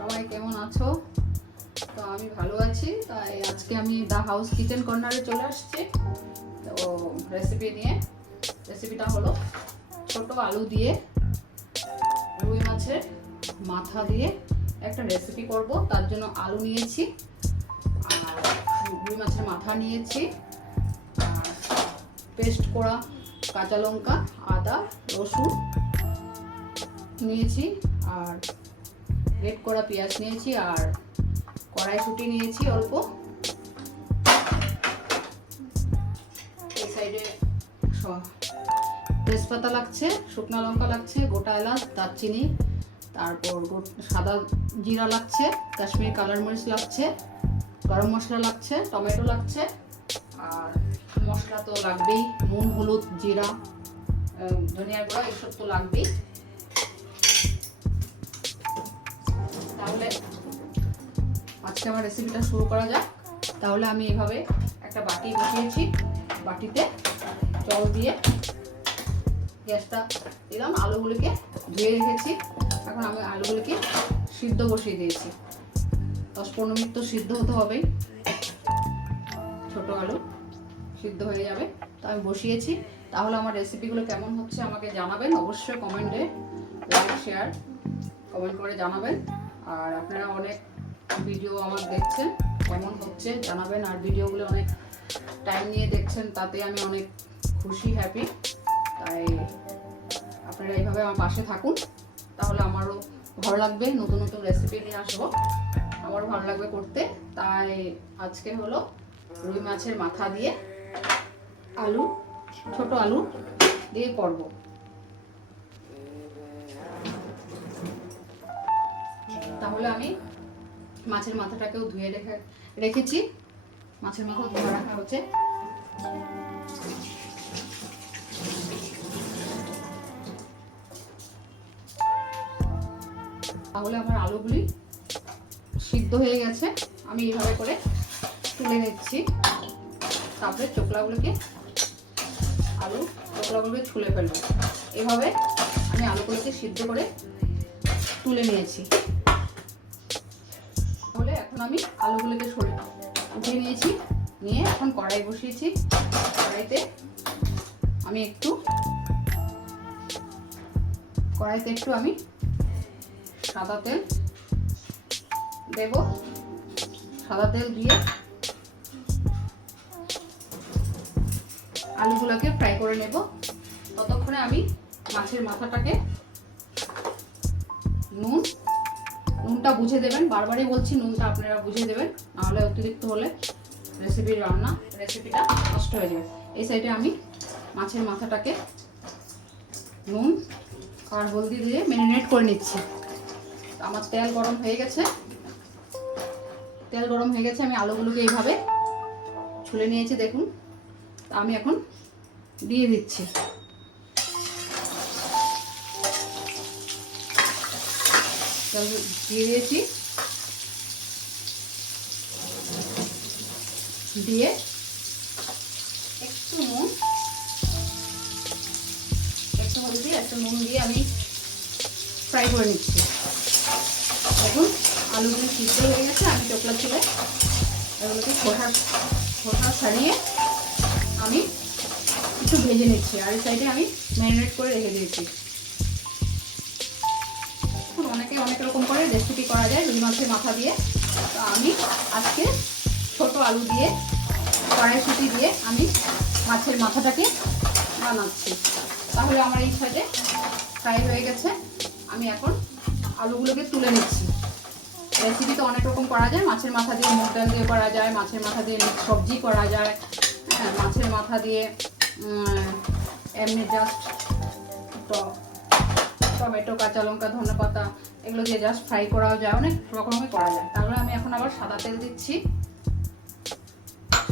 সবাই কেমন আছো? তো আমি ভালো আছি। তাই আজকে আমি দা হাউস কিচেন কর্নারে চলে আসছি। তো রেসিপি নিয়ে, রেসিপিটা হলো ছোট আলু দিয়ে রুই মাছের মাথা দিয়ে একটা রেসিপি করব। তার জন্য আলু নিয়েছি আর রুই মাছের মাথা নিয়েছি আর পেস্ট করা কাঁচা লঙ্কা, আদা, রসুন নিয়েছি আর রেড করা পেঁয়াজ নিয়েছি আর কড়াইশুঁটি নিয়েছি অল্প। এই সাইডে তেজপাতা লাগছে, শুকনো লঙ্কা লাগছে, গোটা এলাচ, দারচিনি, তারপর সাদা জিরা লাগছে, কাশ্মীরি কালার মরিচ লাগছে, গরম মশলা লাগছে, টমেটো লাগছে আর মশলা তো লাগবেই, নুন, হলুদ, জিরা, ধনিয়া গুঁড়া এসব তো লাগবেই। তাহলে আজকে আমার রেসিপিটা শুরু করা যাক। তাহলে আমি এভাবে একটা বাটি বসিয়েছি, বাটিতে জল দিয়ে গ্যাসটা দিলাম, আলুগুলিকে ধুয়ে রেখেছি। এখন আমি আলুগুলিকে সিদ্ধ বসিয়ে দিয়েছি। 10-15 মিনিট তো সিদ্ধ হতে হবেই, ছোট আলু সিদ্ধ হয়ে যাবে। তো আমি বসিয়েছি। তাহলে আমার রেসিপিগুলো কেমন হচ্ছে আমাকে জানাবেন, অবশ্যই কমেন্টে লাইক শেয়ার কমেন্ট করে জানাবেন। আর আপনারা অনেক ভিডিও আমার দেখছেন, কেমন হচ্ছে জানাবেন। আর ভিডিওগুলো অনেক টাইম নিয়ে দেখছেন, তাতে আমি অনেক খুশি, হ্যাপি। তাই আপনারা এইভাবে আমার পাশে থাকুন, তাহলে আমারও ভালো লাগবে। নতুন নতুন রেসিপি নিয়ে আসবো, আমারও ভালো লাগবে করতে। তাই আজকে হলো রুই মাছের মাথা দিয়ে আলু, ছোট আলু দিয়ে করব। তাহলে আমি মাছের মাথাটাকেও ধুয়ে রেখেছি, মাছের মাথাও ধুয়ে রাখা হচ্ছে। তাহলে আমার আলুগুলি সিদ্ধ হয়ে গেছে, আমি এইভাবে করে তুলে নিচ্ছি। তারপরে চোকলাগুলোকে চোকলাগুলোকে ছুলে ফেলবো। এভাবে আমি আলুগুলোকে সিদ্ধ করে তুলে নিয়েছি। তাহলে এখন আমি আলুগুলোকে উঠিয়ে নিয়েছি, নিয়ে এখন কড়াই বসিয়েছি। কড়াইতে একটু সাদা তেল দেব। সাদা তেল দিয়ে আলুগুলোকে ফ্রাই করে নেব। ততক্ষণে আমি মাছের মাথাটাকে নুনটা বুঝে দেবেন, বারবারই বলছি নুনটা আপনারা বুঝে দেবেন, নাহলে অতিরিক্ত হলে রেসিপিটা নষ্ট হয়ে যাবে। এই সাইডে আমি মাছের মাথাটাকে নুন আর হলদি দিয়ে ম্যারিনেট করে নিচ্ছি। আমার তেল গরম হয়ে গেছে, আমি আলুগুলোকে এইভাবে ছুলে নিয়েছি, দেখুন। আমি এখন দিয়ে দিচ্ছি। দিয়ে দিয়েছি, দিয়ে একটু হলদি, একটু নুন দিয়ে আমি ফ্রাই করে নিচ্ছি। দেখুন আলুগুলো সিদ্ধ হয়ে গেছে। আমি চোকলা ছিল এগুলোকে খোসা ছাড়িয়ে আমি একটু ভেজে নিচ্ছি। আর এই সাইডে আমি ম্যারিনেট করে রেখে দিয়েছি। অনেকে অনেক রকম করে রেসিপি করা যায় রুই মাছের মাথা দিয়ে। তো আমি আজকে ছোট আলু দিয়ে, কড়াইশুঁটি দিয়ে আমি মাছের মাথাটাকে বানাচ্ছি। তাহলে আমার এই সাইডে ফ্রাই হয়ে গেছে। আমি এখন আলুগুলোকে তুলে নিচ্ছি। রেসিপি তো অনেক রকম করা যায়, মাছের মাথা দিয়ে মুগ ডাল দিয়ে করা যায়, মাছের মাথা দিয়ে মিক্স সবজি করা যায়, হ্যাঁ, মাছের মাথা দিয়ে এমনি জাস্ট টমেটো, কাঁচা লঙ্কা, ধনেপাতা এগুলো দিয়ে জাস্ট ফ্রাই করাও যায়, অনেক রকমই করা যায়। তাহলে আমি এখন আবার সাদা তেল দিচ্ছি।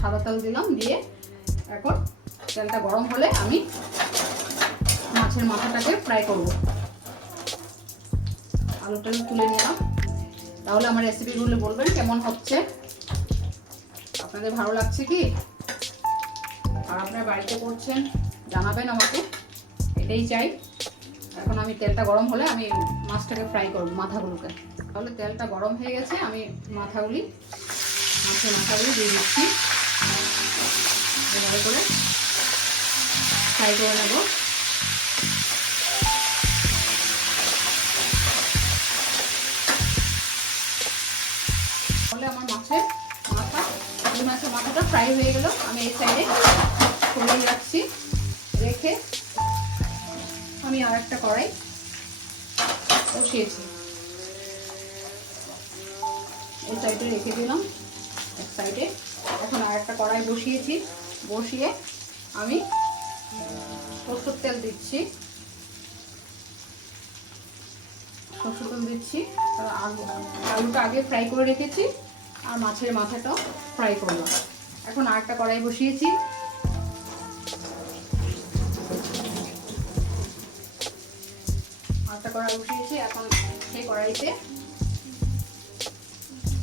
সাদা তেল দিলাম, দিয়ে এখন তেলটা গরম হলে আমি মাছের মাথাটাকে ফ্রাই করব। আলুটা তুলে নিলাম। তাহলে আমার রেসিপিগুলো বলবেন কেমন হচ্ছে, আপনাদের ভালো লাগছে কি, আর আপনার বাড়িতে করছেন জানাবেন আমাকে, এটাই চাই। এখন আমি তেলটা গরম হলে আমি মাছটাকে ফ্রাই করবো, মাথাগুলোকে। তাহলে তেলটা গরম হয়ে গেছে, আমি মাছের মাথাগুলি দিয়ে দিচ্ছি। এভাবে করে ফ্রাই করে নেব। তাহলে আমার মাছের মাথাটা ফ্রাই হয়ে গেল। আমি এই সাইডে সরিয়ে রাখছি। রেখে আমি আর একটা কড়াই বসিয়েছি, এই সাইডে রেখে দিলাম এক সাইডে। এখন আর একটা কড়াই বসিয়েছি, বসিয়ে আমি সরষের তেল দিচ্ছি। আলুটা আগে ফ্রাই করে রেখেছি, আর মাছের মাথাটাও ফ্রাই করলাম। এখন আর একটা কড়াই বসিয়েছি, এখন সেই কড়াইতে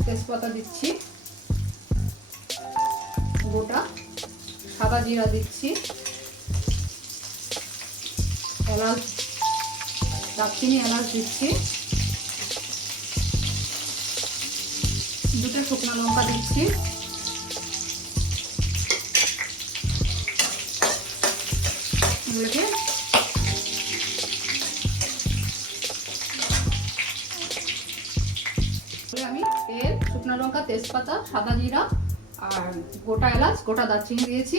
তেজপাতা দিচ্ছি, গোটা সাদা জিরা দিচ্ছি, এলাচ, দারচিনি, এলাচ দিচ্ছি, দুটো শুকনো লঙ্কা দিচ্ছি, এগুলোকে আমি তেল, শুকনো লঙ্কা, তেজপাতা, সাদা জিরা আর গোটা এলাচ, গোটা দারচিনি দিয়েছি।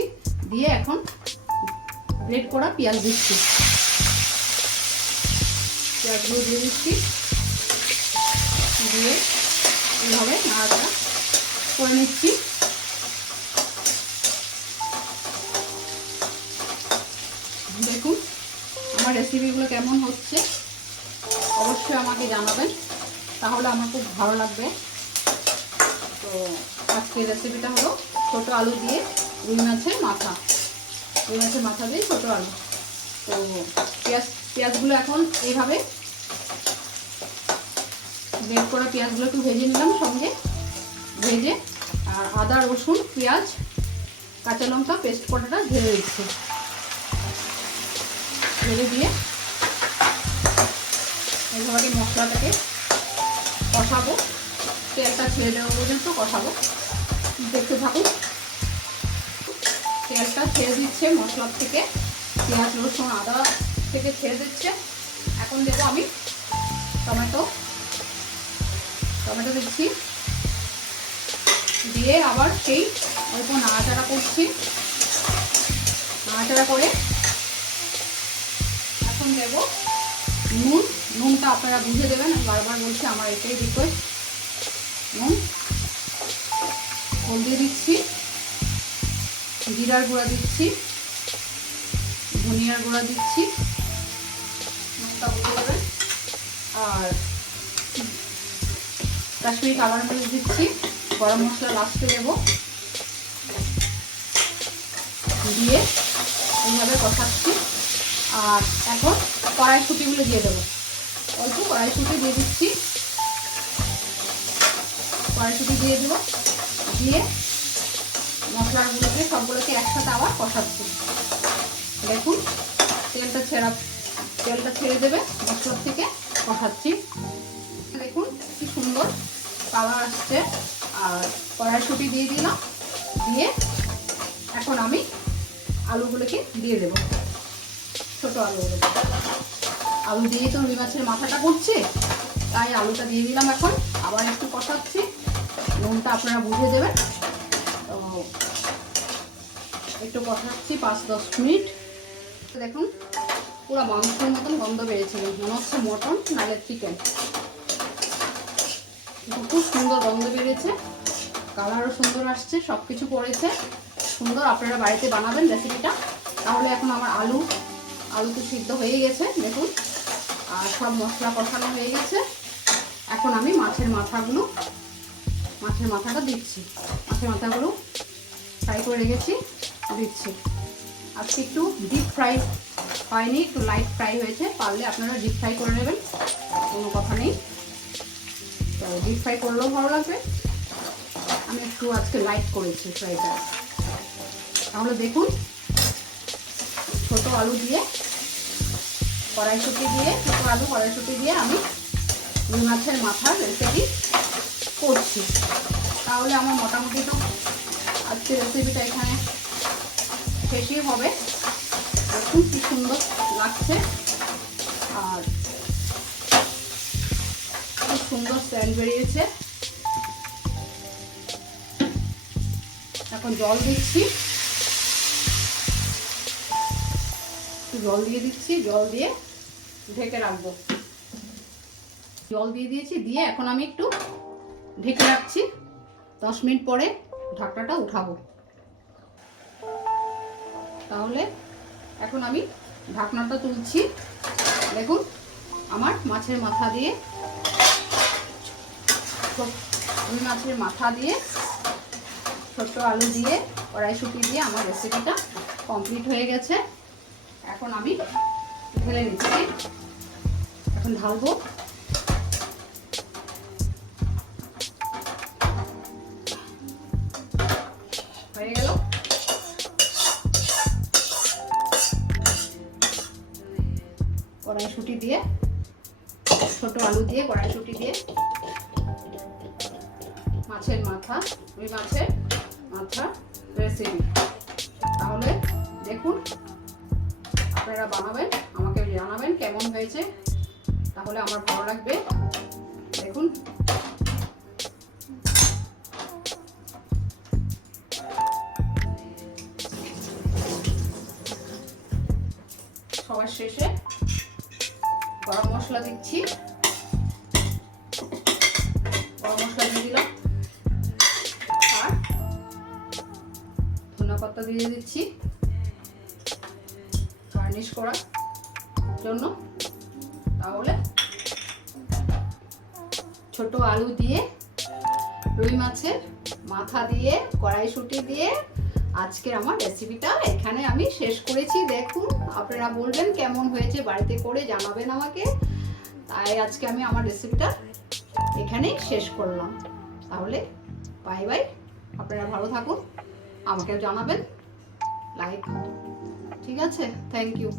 দিয়ে এখন গ্রেট করা পেঁয়াজ দিচ্ছি, পেঁয়াজগুলো দিয়ে দিচ্ছি। দিয়ে এইভাবে নাড়াচাড়া করে নিচ্ছি। দেখুন আমার রেসিপিগুলো কেমন হচ্ছে অবশ্যই আমাকে জানাবেন, তাহলে আমার খুব ভালো লাগবে। তো আজকের রেসিপিটা হলো ছোট আলু দিয়ে রুই মাছের মাথা দিয়ে ছোট আলু। তো পেঁয়াজগুলো এখন এইভাবে গ্রেট করা পেঁয়াজগুলো একটু ভেজে নিলাম, সঙ্গে ভেজে আর আদা, রসুন, পেঁয়াজ, কাঁচা লঙ্কা পেস্ট করাটা ঢেলে দিচ্ছি। ঢেলে দিয়ে এইভাবে মশলাটাকে কষাবো, তেলটা ছেড়ে দেওয়া পর্যন্ত কষাবো। দেখতে থাকুন, তেলটা ছেড়ে দিচ্ছে মশলার থেকে, পেঁয়াজ, রসুন, আদা থেকে ছেড়ে দিচ্ছে। এখন দেবো আমি টমেটো দিচ্ছি, দিয়ে আবার সেই অল্প নাড়াচাড়া করছি। নাড়াচাড়া করে এখন দেব নুনটা আপনারা বুঝে দেবেন, আমি বারবার বলছি, আমার এটাই রিকোয়েস্ট। নুন, হলদি দিচ্ছি, জিরার গুঁড়া দিচ্ছি, ধনিয়ার গুঁড়া দিচ্ছি, নুনটা বুঝে দেবেন। আর কাশ্মীরি কালার মরিচ দিচ্ছি, গরম মশলা লাস্টে দেবো। দিয়ে এইভাবে কষাচ্ছি। আর এখন কড়াইশুঁটিগুলো দিয়ে দেবো, অল্প কড়াইশুঁটি দিয়ে দিচ্ছি, কড়াইশুঁটি দিয়ে দেবো। দিয়ে মশলাগুলোকে সবগুলোকে একসাথে আবার কষাচ্ছি। দেখুন তেলটা ছেড়ে দেবে মশলার থেকে, কষাচ্ছি। দেখুন কি সুন্দর কালার আসছে। আর কড়াইশুঁটি দিয়ে দিলাম, দিয়ে এখন আমি আলুগুলোকে দিয়ে দেবো, ছোট আলুগুলোকে। আলু দিয়ে তো রুই মাছের মাথাটা করছি, তাই আলুটা দিয়ে দিলাম। এখন আবার একটু কষাচ্ছি, নুনটা আপনারা বুঝে দেবেন। তো একটু কষাচ্ছি 5-10 মিনিট। দেখুন পুরো মাংসের মতন গন্ধ বেরিয়েছিল, মনে হচ্ছে মটন নাহলে চিকেন। খুব সুন্দর গন্ধ বেরিয়েছে, কালারও সুন্দর আসছে, সব কিছু পড়েছে সুন্দর। আপনারা বাড়িতে বানাবেন রেসিপিটা। তাহলে এখন আমার আলু তো সিদ্ধ হয়ে গেছে দেখুন, আর সব মশলা কষানো হয়ে গেছে। এখন আমি মাছের মাথাটা দিচ্ছি। মাছের মাথাগুলো ফ্রাই করে রেখেছি, দিচ্ছি। আজকে একটু ডিপ ফ্রাই হয়নি, একটু লাইট ফ্রাই হয়েছে, পারলে আপনারা ডিপ ফ্রাই করে নেবেন, কোনো কথা নেই। তো ডিপ ফ্রাই করলেও ভালো লাগবে, আমি একটু আজকে লাইট করেছি ফ্রাইটা। তাহলে দেখুন ছোট আলু দিয়ে কড়াইশুঁটি দিয়ে আমি রুই মাছের মাথার রেসিপি করছি। তাহলে আমার মোটামুটি তো আজকে রেসিপিটা এখানে শেষই হবে। দেখুন কি সুন্দর লাগছে আর খুব সুন্দর সেন্ট বেরিয়েছে। এখন জল দিচ্ছি, জল দিয়ে দিচ্ছি, জল দিয়ে ঢেকে রাখবো। জল দিয়ে দিয়েছি, দিয়ে এখন আমি একটু ঢেকে রাখছি। 10 মিনিট পরে ঢাকনাটা উঠাবো। তাহলে এখন আমি ঢাকনাটা তুলছি। দেখুন আমার মাছের মাথা দিয়ে, রুই মাছের মাথা দিয়ে, ছোট্ট আলু দিয়ে, কড়াইশুঁটি দিয়ে আমার রেসিপিটা কমপ্লিট হয়ে গেছে। এখন আমি ঢেলে নিচ্ছি, এখন ঢালবো। হয়ে গেল। কড়াইশুঁটি দিয়ে, ছোট আলু দিয়ে, কড়াইশুঁটি দিয়ে মাছের মাথা, রুই মাছের মাথা রেসিপি। তাহলে দেখুন, আপনারা বানাবেন, আমাকে জানাবেন কেমন হয়েছে, তাহলে আমার ভালো লাগবে। দেখুন সবার শেষে গরম মশলা দিচ্ছি, গরম মশলা দিয়ে দিলাম আর ধনিয়া পাতা দিয়ে দিচ্ছি গার্নিশ করার জন্য। তাহলে ছোট আলু দিয়ে, রুই মাছের মাথা দিয়ে, কড়াইশুঁটি দিয়ে আজকের আমার রেসিপিটা এখানে আমি শেষ করেছি। দেখুন, আপনারা বলবেন কেমন হয়েছে, বাড়িতে করে জানাবেন আমাকে। তাই আজকে আমি আমার রেসিপিটা এখানেই শেষ করলাম। তাহলে বাই বাই, আপনারা ভালো থাকুন, আমাকে জানাবেন লাইক। ঠিক আছে, থ্যাংক ইউ।